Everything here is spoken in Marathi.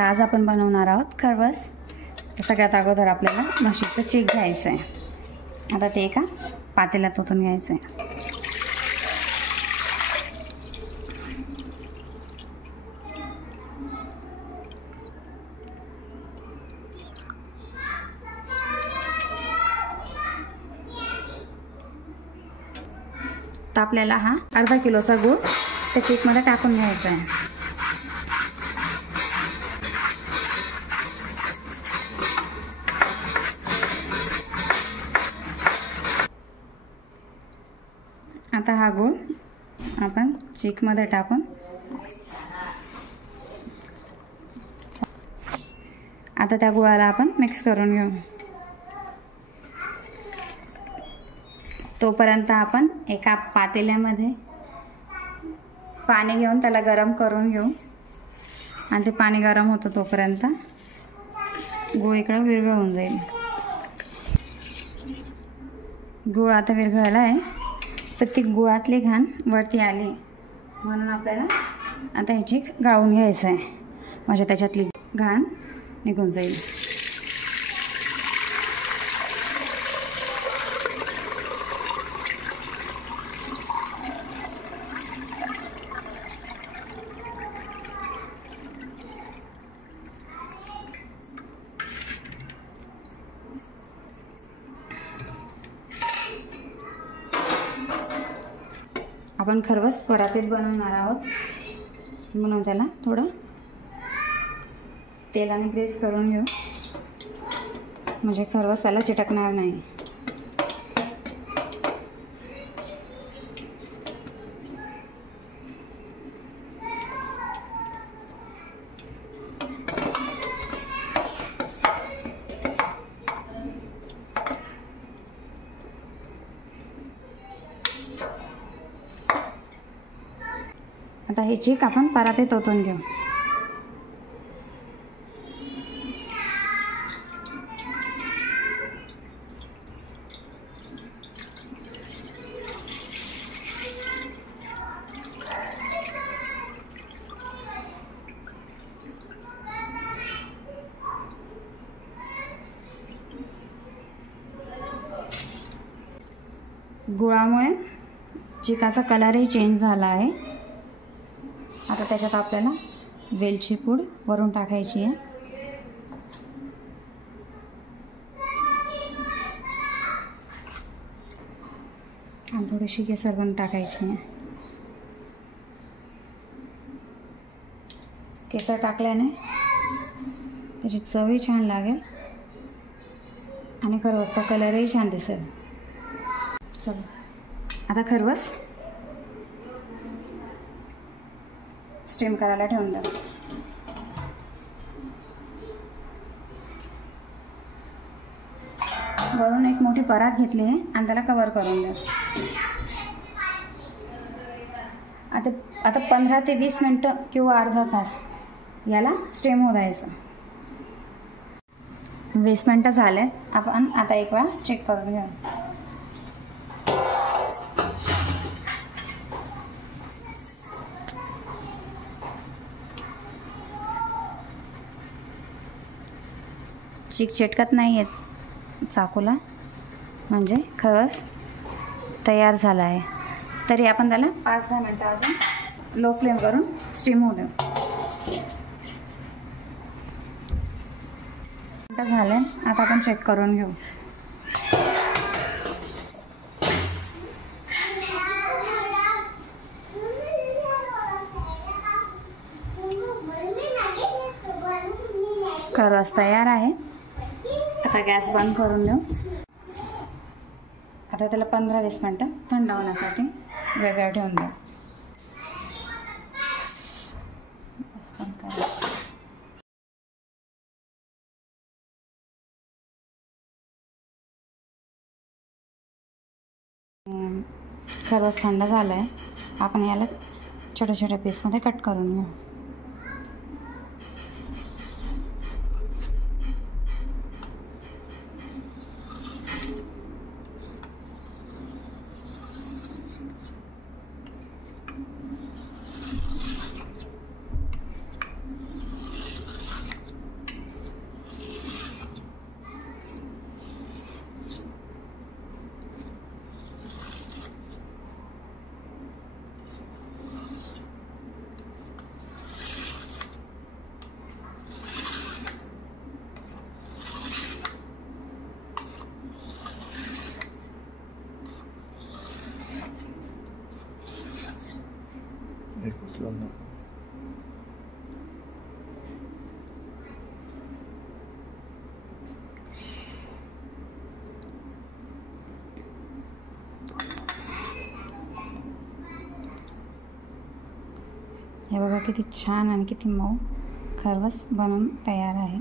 तर आज आपण बनवणार आहोत खरवस। तर सगळ्यात अगोदर आपल्याला म्हशीचं चीक घ्यायचं आहे। आता ते एका पातेल्यात ओतून घ्यायचं आहे। तर आपल्याला हा अर्धा किलोचा गूळ त्या चीकमध्ये टाकून घ्यायचा आहे। आता हा गूळ आपण चीकमध्ये टाकून आता त्या गुळाला आपण मिक्स करून घेऊ। तोपर्यंत आपण एका पातेल्यामध्ये पाणी घेऊन त्याला गरम करून घेऊ आणि ते पाणी गरम होतं तोपर्यंत गूळ इकडं विरघळून जाईल। गूळ आता विरघळला आहे, तर ती गुळातली घाण वरती आली म्हणून आपल्याला आता ह्याची गाळून घ्यायचं आहे, म्हणजे त्याच्यातली घाण निघून जाईल। आपण खरवस परातीत बनवणार आहोत, म्हणून त्याला थोडं तेलाने ग्रीस करून घेऊ, म्हणजे खरवस त्याला चिटकणार नाही। आता हे चीक आपण परातीत ओतून घेऊ। गुळामुळे चिकाचा कलरही चेंज झाला आहे। आता त्याच्यात आपल्याला वेलची पूड वरून टाकायची आहे आणि थोडीशी केसर पण टाकायची आहे। केसर टाकल्याने त्याची चवही छान लागेल आणि खरवसचा कलरही छान दिसेल। चला आता खरवस स्टीम करायला ठेवून द्या। वरून एक मोठी परात घेतली आहे आणि त्याला कव्हर करून द्या। आता 15 ते 20 मिनिटं किंवा अर्धा तास याला स्टीम होऊ द्यायचं। 20 मिनिटं झाले, आपण आता एक वेळा चेक करून घेऊ। चीक चिटकत नाही आहे चाकूला, म्हणजे खरवस तयार झाला आहे। तरी आपण त्याला 5-10 मिनिटं अजून लो फ्लेम करून स्टीम होऊ देऊ। झाले, आता आपण चेक करून घेऊ। खरवस तयार आहे। आता गॅस बंद करून देऊ। आता त्याला 15-20 मिनिटं थंड होण्यासाठी वेगळं ठेवून देऊ। खरवस थंड झालं आहे, आपण याला छोट्या छोट्या पीसमध्ये कट करून घेऊ। उचलून दाखव. हे बघा किती छान आणि किती मऊ खरवस बनून तयार आहे.